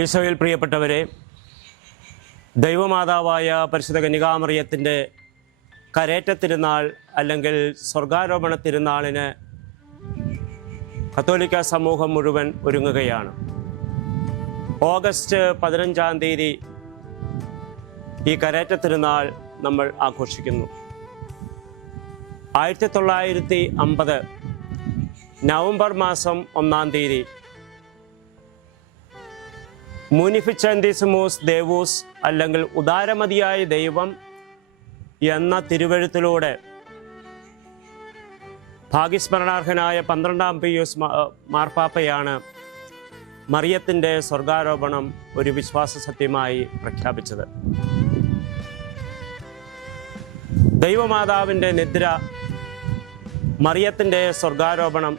ഈശോയിൽ പ്രിയപ്പെട്ടവരെ ദൈവമാതാവായ പരിശുദ്ധ കന്യകാമറിയത്തിന്റെ കരേറ്റ തിരുനാൾ അല്ലെങ്കിൽ സ്വർഗാരോപണ തിരുനാളിന് കത്തോലിക്ക സമൂഹം മുഴുവൻ ഒരുങ്ങുകയാണ്. ഓഗസ്റ്റ് പതിനഞ്ചാം തീയതി ഈ കരേറ്റ തിരുനാൾ നമ്മൾ ആഘോഷിക്കുന്നു. ആയിരത്തി തൊള്ളായിരത്തി അമ്പത് നവംബർ മാസം ഒന്നാം തീയതി മുനിഫിച്ചന്റിസിമോസ് ദേവോസ് അല്ലെങ്കിൽ ഉദാരമതിയായ ദൈവം എന്ന തിരുവഴുത്തിലൂടെ ഭാഗ്യസ്മരണാർഹനായ പന്ത്രണ്ടാം പിയൂസ് മാർപ്പാപ്പയാണ് മറിയത്തിന്റെ സ്വർഗാരോപണം ഒരു വിശ്വാസ സത്യമായി പ്രഖ്യാപിച്ചത്. ദൈവമാതാവിന്റെ നിദ്ര മറിയത്തിന്റെ സ്വർഗാരോപണം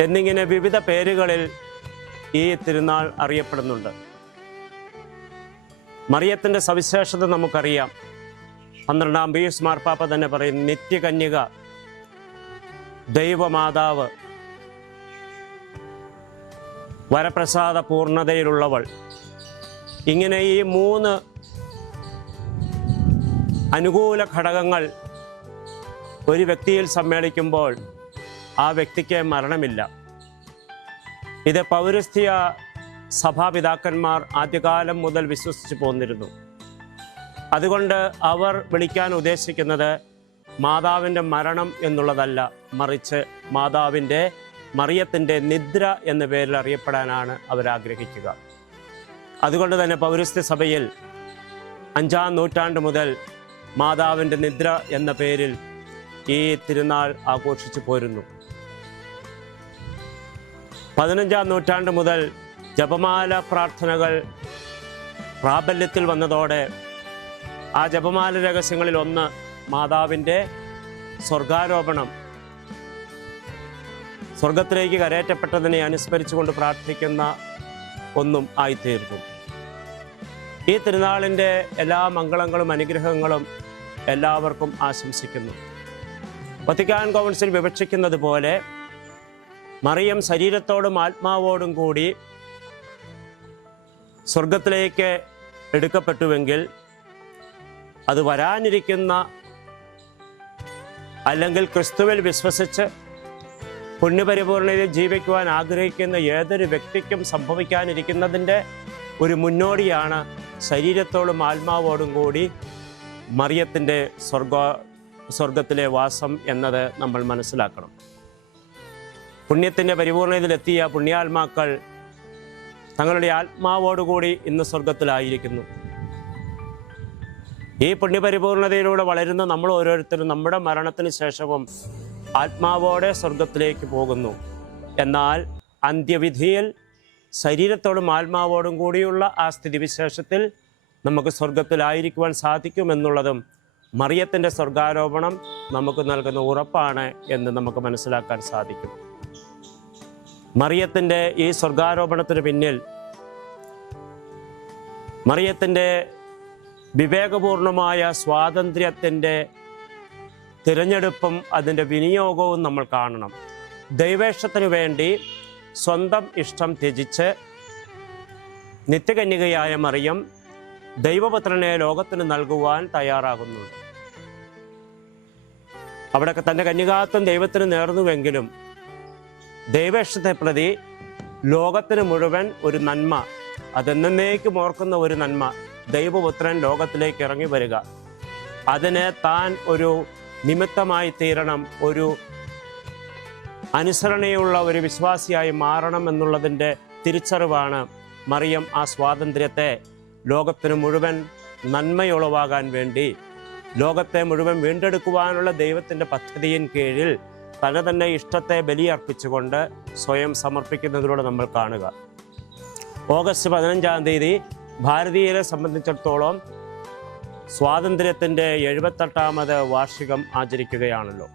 എന്നിങ്ങനെ വിവിധ പേരുകളിൽ ഈ തിരുനാൾ അറിയപ്പെടുന്നുണ്ട്. മറിയത്തിന്റെ സവിശേഷത നമുക്കറിയാം. പന്ത്രണ്ടാം പീയൂസ് മാർപ്പാപ്പ തന്നെ പറയും നിത്യകന്യക ദൈവമാതാവ് വരപ്രസാദ പൂർണതയിലുള്ളവൾ ഇങ്ങനെ ഈ മൂന്ന് അനുകൂല ഘടകങ്ങൾ ഒരു വ്യക്തിയിൽ സമ്മേളിക്കുമ്പോൾ ആ വ്യക്തിക്ക് മരണമില്ല. ഇത് പൗരസ്ത്യ സഭാപിതാക്കന്മാർ ആദ്യകാലം മുതൽ വിശ്വസിച്ചു പോന്നിരുന്നു. അതുകൊണ്ട് അവർ വിളിക്കാൻ ഉദ്ദേശിക്കുന്നത് മാതാവിന്റെ മരണം എന്നുള്ളതല്ല മറിച്ച് മാതാവിന്റെ മറിയത്തിന്റെ നിദ്ര എന്ന പേരിൽ അറിയപ്പെടാനാണ് അവരാഗ്രഹിക്കുക അതുകൊണ്ട് തന്നെ പൗരസ്ത്യ സഭയിൽ അഞ്ചാം നൂറ്റാണ്ട് മുതൽ മാതാവിന്റെ നിദ്ര എന്ന പേരിൽ ഈ തിരുനാൾ ആഘോഷിച്ചു പോരുന്നു. പതിനഞ്ചാം നൂറ്റാണ്ട് മുതൽ ജപമാല പ്രാർത്ഥനകൾ പ്രാബല്യത്തിൽ വന്നതോടെ ആ ജപമാല രഹസ്യങ്ങളിൽ ഒന്ന് മാതാവിന്റെ സ്വർഗാരോപണം. സ്വർഗത്തിലേക്ക് കരയറ്റപ്പെട്ടതിനെ അനുസ്മരിച്ചുകൊണ്ട് പ്രാർത്ഥിക്കുന്ന ഒന്നും ആയിത്തീർന്നു ഈ തിരുനാളിന്റെ എല്ലാ മംഗളങ്ങളും അനുഗ്രഹങ്ങളും എല്ലാവർക്കും ആശംസിക്കുന്നു. വത്തിക്കാൻ കൗൺസിൽ വിവക്ഷിക്കുന്നത് പോലെ മറിയം ശരീരത്തോടും ആത്മാവോടും കൂടി സ്വർഗത്തിലേക്ക് എടുക്കപ്പെട്ടുവെങ്കിൽ അത് വരാനിരിക്കുന്ന അല്ലെങ്കിൽ ക്രിസ്തുവിൽ വിശ്വസിച്ച് പുണ്യപരിപൂർണതയിൽ ജീവിക്കുവാൻ ആഗ്രഹിക്കുന്ന ഏതൊരു വ്യക്തിക്കും സംഭവിക്കാനിരിക്കുന്നതിന്റെ ഒരു മുന്നോടിയാണ് ശരീരത്തോടും ആത്മാവോടും കൂടി മറിയത്തിന്റെ സ്വർഗ സ്വർഗത്തിലെ വാസം എന്നത് നമ്മൾ മനസ്സിലാക്കണം. പുണ്യത്തിന്റെ പരിപൂർണതയിലെത്തിയ പുണ്യാത്മാക്കൾ തങ്ങളുടെ ആത്മാവോടുകൂടി ഇന്ന് സ്വർഗത്തിലായിരിക്കുന്നു. ഈ പുണ്യപരിപൂർണതയിലൂടെ വളരുന്ന നമ്മൾ ഓരോരുത്തരും നമ്മുടെ മരണത്തിന് ശേഷവും ആത്മാവോടെ സ്വർഗത്തിലേക്ക് പോകുന്നു. എന്നാൽ അന്ത്യവിധിയിൽ ശരീരത്തോടും ആത്മാവോടും കൂടിയുള്ള ആ സ്ഥിതിവിശേഷത്തിൽ നമുക്ക് സ്വർഗത്തിലായിരിക്കുവാൻ സാധിക്കുമെന്നുള്ളതും മറിയത്തിന്റെ സ്വർഗാരോപണം നമുക്ക് നൽകുന്ന ഉറപ്പാണ് എന്ന് നമുക്ക് മനസ്സിലാക്കാൻ സാധിക്കും. മറിയത്തിന്റെ ഈ സ്വർഗാരോപണത്തിന് പിന്നിൽ മറിയത്തിന്റെ വിവേകപൂർണമായ സ്വാതന്ത്ര്യത്തിന്റെ തിരഞ്ഞെടുപ്പും അതിന്റെ വിനിയോഗവും നമ്മൾ കാണണം. ദൈവേഷത്തിനു വേണ്ടി സ്വന്തം ഇഷ്ടം ത്യജിച്ച് നിത്യകന്യകയായ മറിയം ദൈവപുത്രനെ ലോകത്തിന് നൽകുവാൻ തയ്യാറാകുന്നുണ്ട് അവിടെയൊക്കെ തന്റെ കന്യകാത്വം ദൈവത്തിന് നേർന്നുവെങ്കിലും ദൈവേഷ്ടത്തെ പ്രതി ലോകത്തിന് മുഴുവൻ ഒരു നന്മ അതെന്നേക്കും ഓർക്കുന്ന ഒരു നന്മ ദൈവപുത്രൻ ലോകത്തിലേക്ക് ഇറങ്ങി വരിക. അതിന് താൻ ഒരു നിമിത്തമായി തീരണം ഒരു അനുസരണയുള്ള ഒരു വിശ്വാസിയായി മാറണം എന്നുള്ളതിന്റെ തിരിച്ചറിവാണ് മറിയം ആ സ്വാതന്ത്ര്യത്തെ ലോകത്തിന് മുഴുവൻ നന്മയുളവാകാൻ വേണ്ടി ലോകത്തെ മുഴുവൻ വീണ്ടെടുക്കുവാനുള്ള ദൈവത്തിന്റെ പദ്ധതിയിൻ കീഴിൽ തന്നെ തന്നെ ഇഷ്ടത്തെ ബലിയർപ്പിച്ചുകൊണ്ട് സ്വയം സമർപ്പിക്കുന്നതിലൂടെ നമ്മൾ കാണുക. ഓഗസ്റ്റ് പതിനഞ്ചാം തീയതി ഭാരതീയരെ സംബന്ധിച്ചിടത്തോളം സ്വാതന്ത്ര്യത്തിന്റെ എഴുപത്തെട്ടാമത് വാർഷികം ആചരിക്കുകയാണല്ലോ.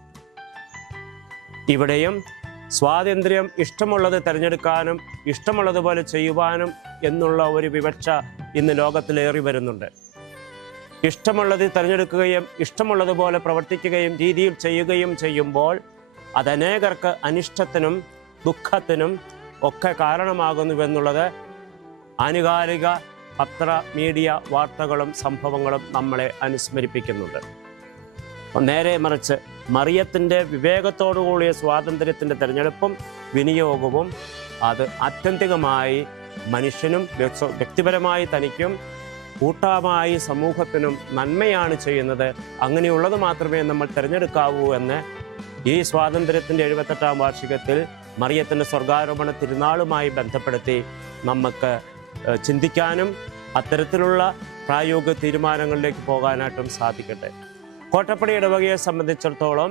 ഇവിടെയും സ്വാതന്ത്ര്യം ഇഷ്ടമുള്ളത് തിരഞ്ഞെടുക്കാനും ഇഷ്ടമുള്ളതുപോലെ ചെയ്യുവാനും എന്നുള്ള ഒരു വിവക്ഷ ഇന്ന് ലോകത്തിലേറി വരുന്നുണ്ട്. ഇഷ്ടമുള്ളത് തിരഞ്ഞെടുക്കുകയും ഇഷ്ടമുള്ളതുപോലെ പ്രവർത്തിക്കുകയും രീതിയിൽ ചെയ്യുകയും ചെയ്യുമ്പോൾ അതനേകർക്ക് അനിഷ്ടത്തിനും ദുഃഖത്തിനും ഒക്കെ കാരണമാകുന്നുവെന്നുള്ളത് ആനുകാലിക പത്ര മീഡിയ വാർത്തകളും സംഭവങ്ങളും നമ്മളെ അനുസ്മരിപ്പിക്കുന്നുണ്ട്. നേരെ മറിച്ച് മറിയത്തിന്റെ വിവേകത്തോടു കൂടിയ സ്വാതന്ത്ര്യത്തിന്റെ തിരഞ്ഞെടുപ്പും വിനിയോഗവും അത് ആത്യന്തികമായി മനുഷ്യനും വ്യക്തിപരമായി തനിക്കും കൂട്ടമായി സമൂഹത്തിനും നന്മയാണ് ചെയ്യുന്നത്. അങ്ങനെയുള്ളത് മാത്രമേ നമ്മൾ തിരഞ്ഞെടുക്കാവൂ എന്ന് ഈ സ്വാതന്ത്ര്യത്തിന്റെ എഴുപത്തെട്ടാം വാർഷികത്തിൽ മറിയത്തിന്റെ സ്വർഗാരോപണ തിരുനാളുമായി ബന്ധപ്പെടുത്തി നമുക്ക് ചിന്തിക്കാനും അത്തരത്തിലുള്ള പ്രായോഗിക തീരുമാനങ്ങളിലേക്ക് പോകാനായിട്ടും സാധിക്കട്ടെ. കോട്ടപ്പടി ഇടവകയെ സംബന്ധിച്ചിടത്തോളം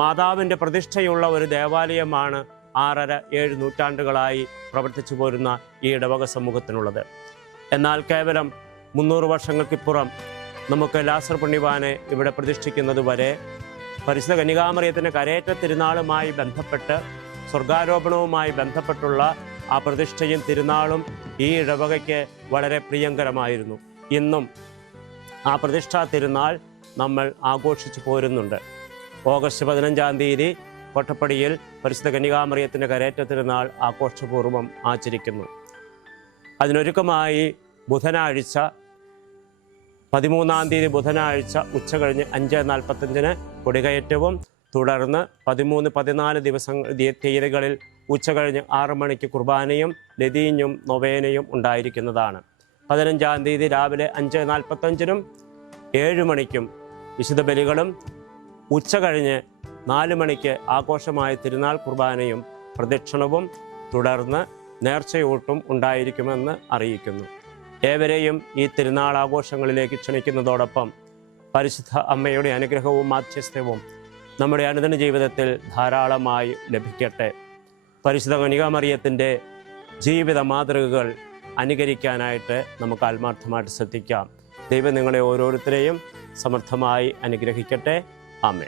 മാതാവിന്റെ പ്രതിഷ്ഠയുള്ള ഒരു ദേവാലയമാണ് ആറര ഏഴ് നൂറ്റാണ്ടുകളായി പ്രവർത്തിച്ചു പോരുന്ന ഈ ഇടവക സമൂഹത്തിനുള്ളത്. എന്നാൽ കേവലം മുന്നൂറ് വർഷങ്ങൾക്കിപ്പുറം നമുക്ക് ലാസർ പുണ്യവാനെ ഇവിടെ പ്രതിഷ്ഠിക്കുന്നത് വരെ പരിശുദ്ധ കന്യകാമറിയത്തിന്റെ കരയേറ്റ തിരുനാളുമായി ബന്ധപ്പെട്ട് സ്വർഗാരോപണവുമായി ബന്ധപ്പെട്ടുള്ള ആ പ്രതിഷ്ഠയും തിരുനാളും ഈ ഇടവകയ്ക്ക് വളരെ പ്രിയങ്കരമായിരുന്നു. ഇന്നും ആ പ്രതിഷ്ഠാ തിരുനാൾ നമ്മൾ ആഘോഷിച്ചു പോരുന്നുണ്ട്. ഓഗസ്റ്റ് പതിനഞ്ചാം തീയതി കൊട്ടപ്പടിയിൽ പരിശുദ്ധ കന്യകാമറിയത്തിന്റെ കരേറ്റ തിരുനാൾ ആഘോഷപൂർവം ആചരിക്കുന്നു. അതിനൊരുക്കമായി ബുധനാഴ്ച പതിമൂന്നാം തീയതി ബുധനാഴ്ച ഉച്ച കഴിഞ്ഞ് അഞ്ച് നാൽപ്പത്തഞ്ചിന് കൊടികയറ്റവും തുടർന്ന് പതിമൂന്ന് പതിനാല് ദിവസങ്ങൾ തീയ- തീയതികളിൽ ഉച്ച കഴിഞ്ഞ് ആറ് മണിക്ക് കുർബാനയും ലതീഞ്ഞും നൊവേനയും ഉണ്ടായിരിക്കുന്നതാണ്. പതിനഞ്ചാം തീയതി രാവിലെ അഞ്ച് നാൽപ്പത്തഞ്ചിനും ഏഴ് മണിക്കും വിശുദ്ധ ബലികളും ഉച്ച കഴിഞ്ഞ് നാല് മണിക്ക് ആഘോഷമായ തിരുനാൾ കുർബാനയും പ്രദക്ഷിണവും തുടർന്ന് നേർച്ചയൂട്ടും ഉണ്ടായിരിക്കുമെന്ന് അറിയിക്കുന്നു. ഏവരെയും ഈ തിരുനാൾ ആഘോഷങ്ങളിലേക്ക് ക്ഷണിക്കുന്നതോടൊപ്പം പരിശുദ്ധ അമ്മയുടെ അനുഗ്രഹവും മാധ്യസ്ഥ്യവും നമ്മുടെ അനുദിന ജീവിതത്തിൽ ധാരാളമായി ലഭിക്കട്ടെ. പരിശുദ്ധ കനികാമറിയത്തിന്റെ ജീവിത മാതൃകകൾ അനുകരിക്കാനായിട്ട് നമുക്ക് ആത്മാർത്ഥമായിട്ട് ശ്രദ്ധിക്കാം. ദൈവം നിങ്ങളെ ഓരോരുത്തരെയും സമർത്ഥമായി അനുഗ്രഹിക്കട്ടെ. ആമേ